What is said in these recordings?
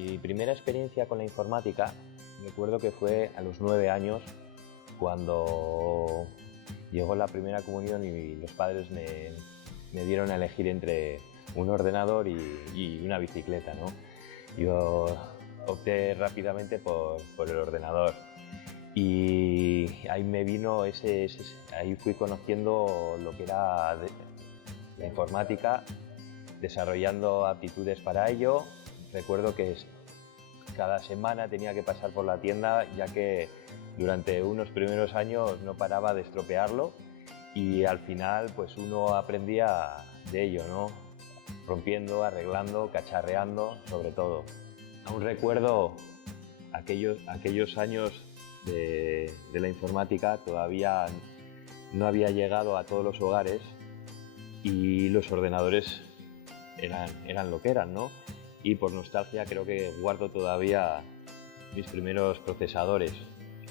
Mi primera experiencia con la informática, recuerdo que fue a los 9 años, cuando llegó la primera comunión y los padres me dieron a elegir entre un ordenador y una bicicleta, ¿no? Yo opté rápidamente por el ordenador y ahí me vino ahí fui conociendo lo que era la informática, desarrollando aptitudes para ello. Recuerdo que cada semana tenía que pasar por la tienda, ya que durante unos primeros años no paraba de estropearlo y al final pues uno aprendía de ello, ¿no? Rompiendo, arreglando, cacharreando, sobre todo. Aún recuerdo aquellos años de la informática, todavía no había llegado a todos los hogares y los ordenadores eran lo que eran, ¿no? Y por nostalgia creo que guardo todavía mis primeros procesadores,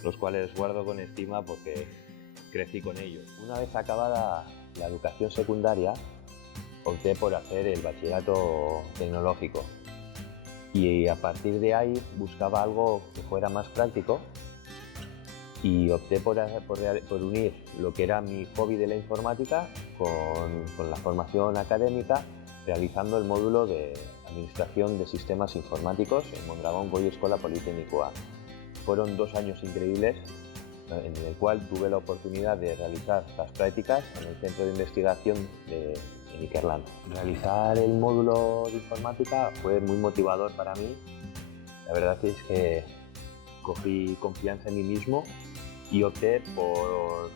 los cuales guardo con estima porque crecí con ellos. Una vez acabada la educación secundaria, opté por hacer el bachillerato tecnológico y a partir de ahí buscaba algo que fuera más práctico y opté por unir lo que era mi hobby de la informática con la formación académica, realizando el módulo de Administración de Sistemas Informáticos en Mondragón Goyo Escola Politécnicoa. Fueron 2 años increíbles en el cual tuve la oportunidad de realizar las prácticas en el Centro de Investigación en Ikerlan. Realizar el módulo de informática fue muy motivador para mí. La verdad es que cogí confianza en mí mismo y opté por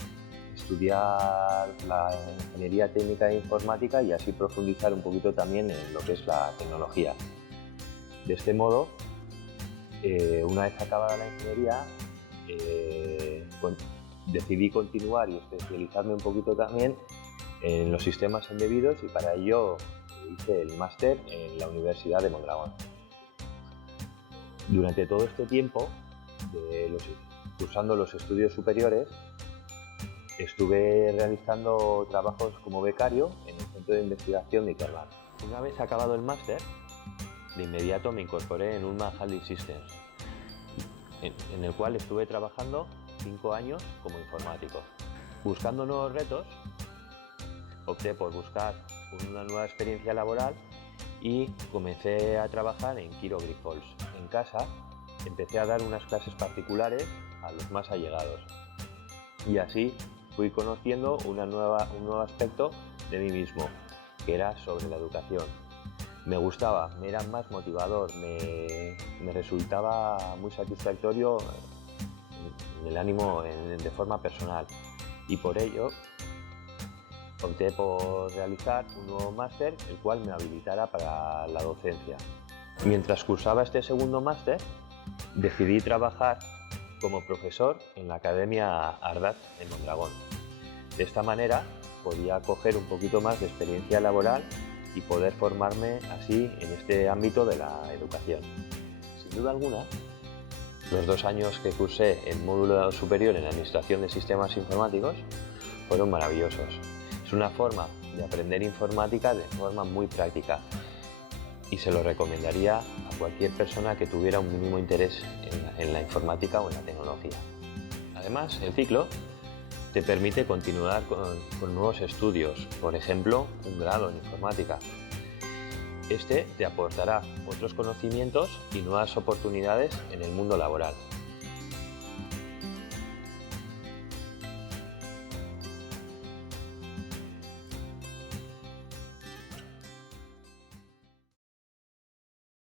estudiar la ingeniería técnica e informática y así profundizar un poquito también en lo que es la tecnología. De este modo, una vez acabada la ingeniería, decidí continuar y especializarme un poquito también en los sistemas embebidos y para ello hice el máster en la Universidad de Mondragón. Durante todo este tiempo, cursando los estudios superiores, estuve realizando trabajos como becario en el Centro de Investigación de Ikerlan. Una vez acabado el máster, de inmediato me incorporé en Ullman Handling Systems, en el cual estuve trabajando 5 años como informático. Buscando nuevos retos, opté por buscar una nueva experiencia laboral y comencé a trabajar en Quiro Grifols. En casa empecé a dar unas clases particulares a los más allegados y así fui conociendo un nuevo aspecto de mí mismo, que era sobre la educación. Me gustaba, me era más motivador, me resultaba muy satisfactorio en el ánimo de forma personal y por ello opté por realizar un nuevo máster, el cual me habilitara para la docencia. Mientras cursaba este segundo máster, decidí trabajar como profesor en la Academia Ardat en Mondragón. De esta manera podía coger un poquito más de experiencia laboral y poder formarme así en este ámbito de la educación. Sin duda alguna, los 2 años que cursé el módulo superior en Administración de Sistemas Informáticos fueron maravillosos. Es una forma de aprender informática de forma muy práctica y se lo recomendaría a cualquier persona que tuviera un mínimo interés en la informática o en la tecnología. Además, el ciclo te permite continuar con nuevos estudios, por ejemplo, un grado en informática. Este te aportará otros conocimientos y nuevas oportunidades en el mundo laboral.